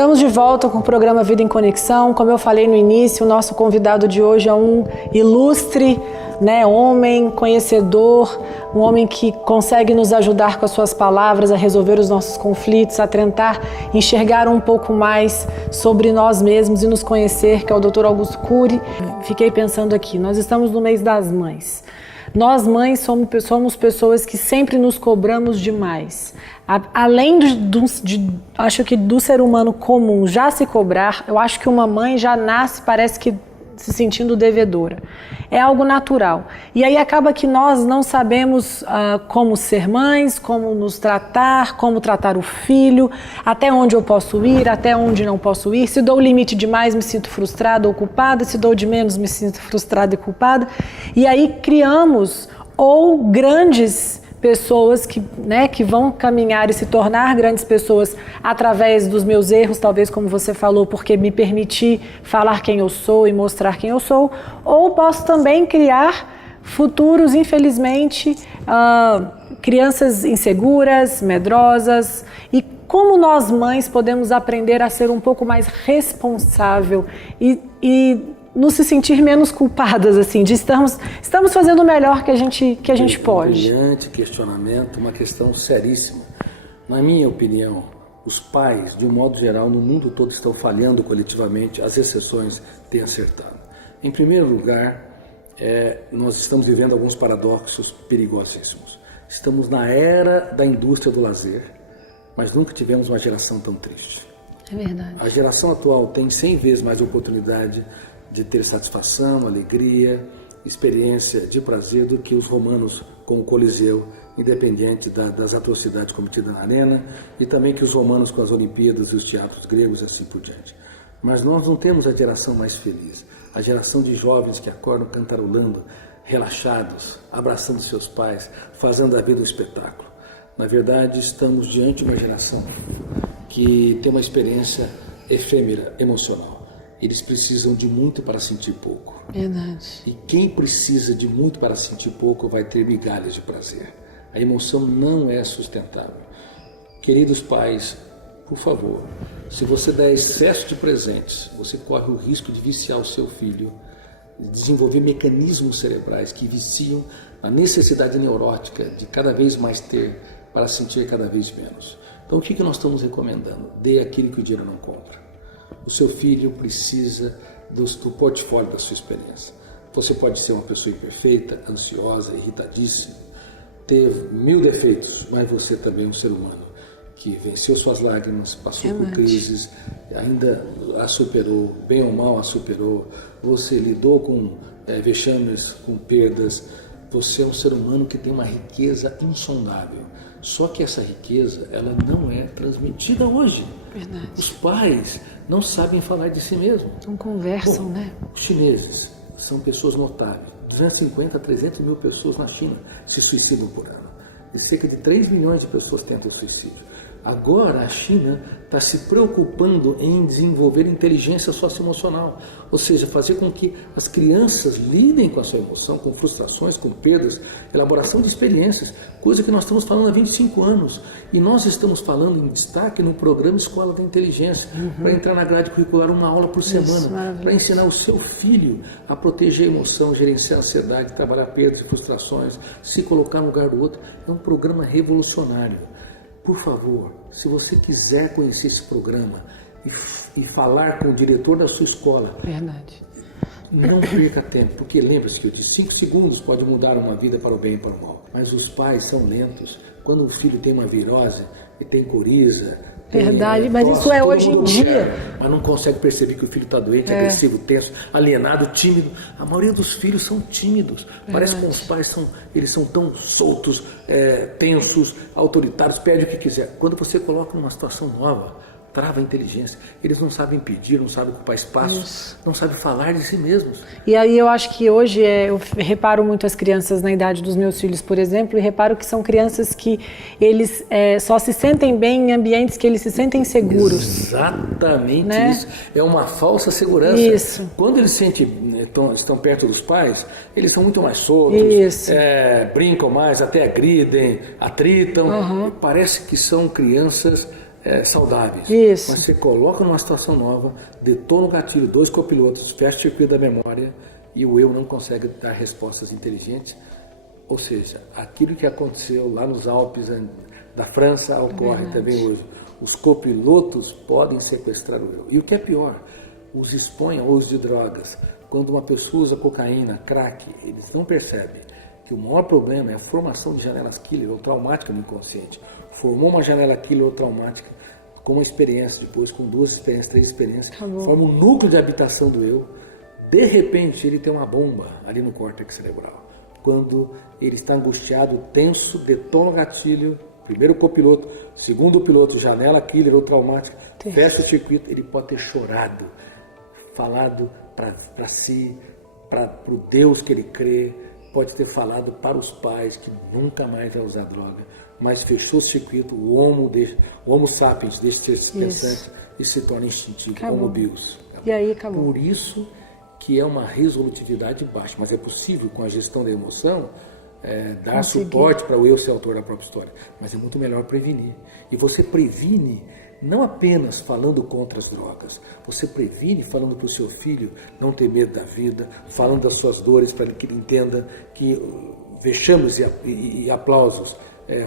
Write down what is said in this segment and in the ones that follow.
Estamos de volta com o programa Vida em Conexão. Como eu falei no início, o nosso convidado de hoje é um ilustre, homem conhecedor, um homem que consegue nos ajudar com as suas palavras a resolver os nossos conflitos, a tentar enxergar um pouco mais sobre nós mesmos e nos conhecer, que é o Dr. Augusto Cury. Fiquei pensando aqui, nós estamos no mês das mães. Nós, mães, somos pessoas que sempre nos cobramos demais. Além acho que do ser humano comum já se cobrar, eu acho que uma mãe já nasce, parece que se sentindo devedora. É algo natural. E aí acaba que nós não sabemos como ser mães, como nos tratar, como tratar o filho, até onde eu posso ir, até onde não posso ir. Se dou o limite demais, me sinto frustrada ou culpada. Se dou de menos, me sinto frustrada e culpada. E aí criamos grandes pessoas que vão caminhar e se tornar grandes pessoas através dos meus erros, talvez como você falou, porque me permiti falar quem eu sou e mostrar quem eu sou, ou posso também criar futuros, infelizmente, crianças inseguras, medrosas. E como nós mães podemos aprender a ser um pouco mais responsável e nos se sentir menos culpadas, assim, de estamos fazendo o melhor que a gente pode. Brilhante questionamento, uma questão seríssima. Na minha opinião, os pais, de um modo geral, no mundo todo estão falhando coletivamente, as exceções têm acertado. Em primeiro lugar, nós estamos vivendo alguns paradoxos perigosíssimos. Estamos na era da indústria do lazer, mas nunca tivemos uma geração tão triste. É verdade. A geração atual tem 100 vezes mais oportunidade de ter satisfação, alegria, experiência de prazer do que os romanos com o Coliseu, independente das atrocidades cometidas na arena, e também que os romanos com as Olimpíadas e os teatros gregos e assim por diante. Mas nós não temos a geração mais feliz, a geração de jovens que acordam cantarolando, relaxados, abraçando seus pais, fazendo da vida um espetáculo. Na verdade, estamos diante de uma geração que tem uma experiência efêmera, emocional. Eles precisam de muito para sentir pouco. Verdade. E quem precisa de muito para sentir pouco vai ter migalhas de prazer. A emoção não é sustentável. Queridos pais, por favor, se você der excesso de presentes, você corre o risco de viciar o seu filho, de desenvolver mecanismos cerebrais que viciam a necessidade neurótica de cada vez mais ter para sentir cada vez menos. Então o que nós estamos recomendando? Dê aquilo que o dinheiro não compra. O seu filho precisa do portfólio da sua experiência. Você pode ser uma pessoa imperfeita, ansiosa, irritadíssima, ter 1000 defeitos, mas você também é um ser humano que venceu suas lágrimas, passou por crises, ainda a superou, bem ou mal a superou. Você lidou com vexames, com perdas. Você é um ser humano que tem uma riqueza insondável. Só que essa riqueza, ela não é transmitida hoje. Verdade. Os pais não sabem falar de si mesmos. Não conversam, né? Os chineses são pessoas notáveis. 250 a 300 mil pessoas na China se suicidam por ano. E cerca de 3 milhões de pessoas tentam suicídio. Agora a China está se preocupando em desenvolver inteligência socioemocional, ou seja, fazer com que as crianças lidem com a sua emoção, com frustrações, com perdas, elaboração de experiências, coisa que nós estamos falando há 25 anos. E nós estamos falando em destaque no programa Escola da Inteligência, para entrar na grade curricular uma aula por semana, para ensinar o seu filho a proteger a emoção, gerenciar a ansiedade, trabalhar perdas e frustrações, se colocar no lugar do outro. É um programa revolucionário. Por favor, se você quiser conhecer esse programa e falar com o diretor da sua escola, verdade, não perca tempo, porque lembre-se que eu disse 5 segundos pode mudar uma vida para o bem e para o mal. Mas os pais são lentos. Quando o filho tem uma virose e tem coriza, verdade, mas isso é hoje em dia. Mas não consegue perceber que o filho está doente, agressivo, tenso, alienado, tímido. A maioria dos filhos são tímidos. Parece que os pais eles são tão soltos, tensos, autoritários, pede o que quiser. Quando você coloca numa situação nova, trava a inteligência. Eles não sabem pedir, não sabem ocupar espaço, não sabem falar de si mesmos. E aí eu acho que hoje eu reparo muito as crianças na idade dos meus filhos, por exemplo, e reparo que são crianças que eles só se sentem bem em ambientes que eles se sentem seguros. Exatamente isso. É uma falsa segurança. Isso. Quando eles estão perto dos pais, eles são muito mais soltos, brincam mais, até agridem, atritam. Parece que são crianças saudáveis. Isso. Mas você coloca numa situação nova, detona o gatilho, 2 copilotos, fecha o circuito da memória e o eu não consegue dar respostas inteligentes. Ou seja, aquilo que aconteceu lá nos Alpes da França ocorre também hoje. Os copilotos podem sequestrar o eu. E o que é pior, os expõem ao uso de drogas. Quando uma pessoa usa cocaína, crack, eles não percebem que o maior problema é a formação de janelas killer ou traumática no inconsciente. Formou uma janela killer ou traumática com uma experiência, depois com 2 experiências, 3 experiências, forma um núcleo de habitação do eu. De repente ele tem uma bomba ali no córtex cerebral. Quando ele está angustiado, tenso, detona o gatilho, primeiro o copiloto, segundo o piloto, janela killer ou traumática, fecha o circuito, ele pode ter chorado, falado para si, para o Deus que ele crê, pode ter falado para os pais que nunca mais vai usar droga, mas fechou o circuito, o homo sapiens deixa de ser pensante e se torna instintivo, homo bios. E aí acabou. Por isso que é uma resolutividade baixa, mas é possível com a gestão da emoção dar suporte para o eu ser autor da própria história, mas é muito melhor prevenir. E você previne não apenas falando contra as drogas, você previne falando para o seu filho não ter medo da vida, falando das suas dores para que ele entenda que vexames e aplausos,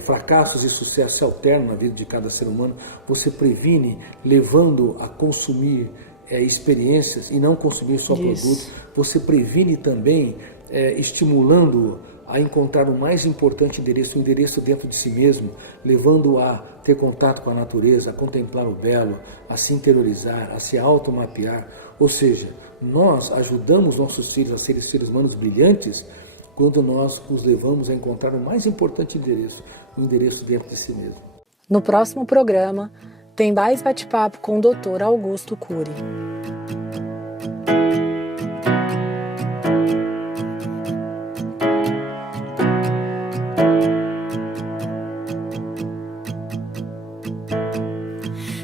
fracassos e sucesso se alternam na vida de cada ser humano. Você previne levando a consumir experiências e não consumir só produtos. Você previne também estimulando a encontrar o mais importante endereço, o endereço dentro de si mesmo, levando a ter contato com a natureza, a contemplar o belo, a se interiorizar, a se automapear. Ou seja, nós ajudamos nossos filhos a serem seres humanos brilhantes quando nós os levamos a encontrar o mais importante endereço, o endereço dentro de si mesmo. No próximo programa, tem mais bate-papo com o Dr. Augusto Cury.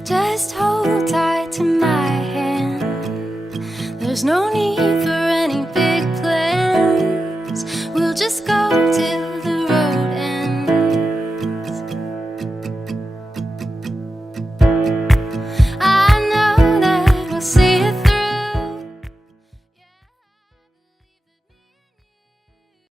Just hold tight to my hand. There's no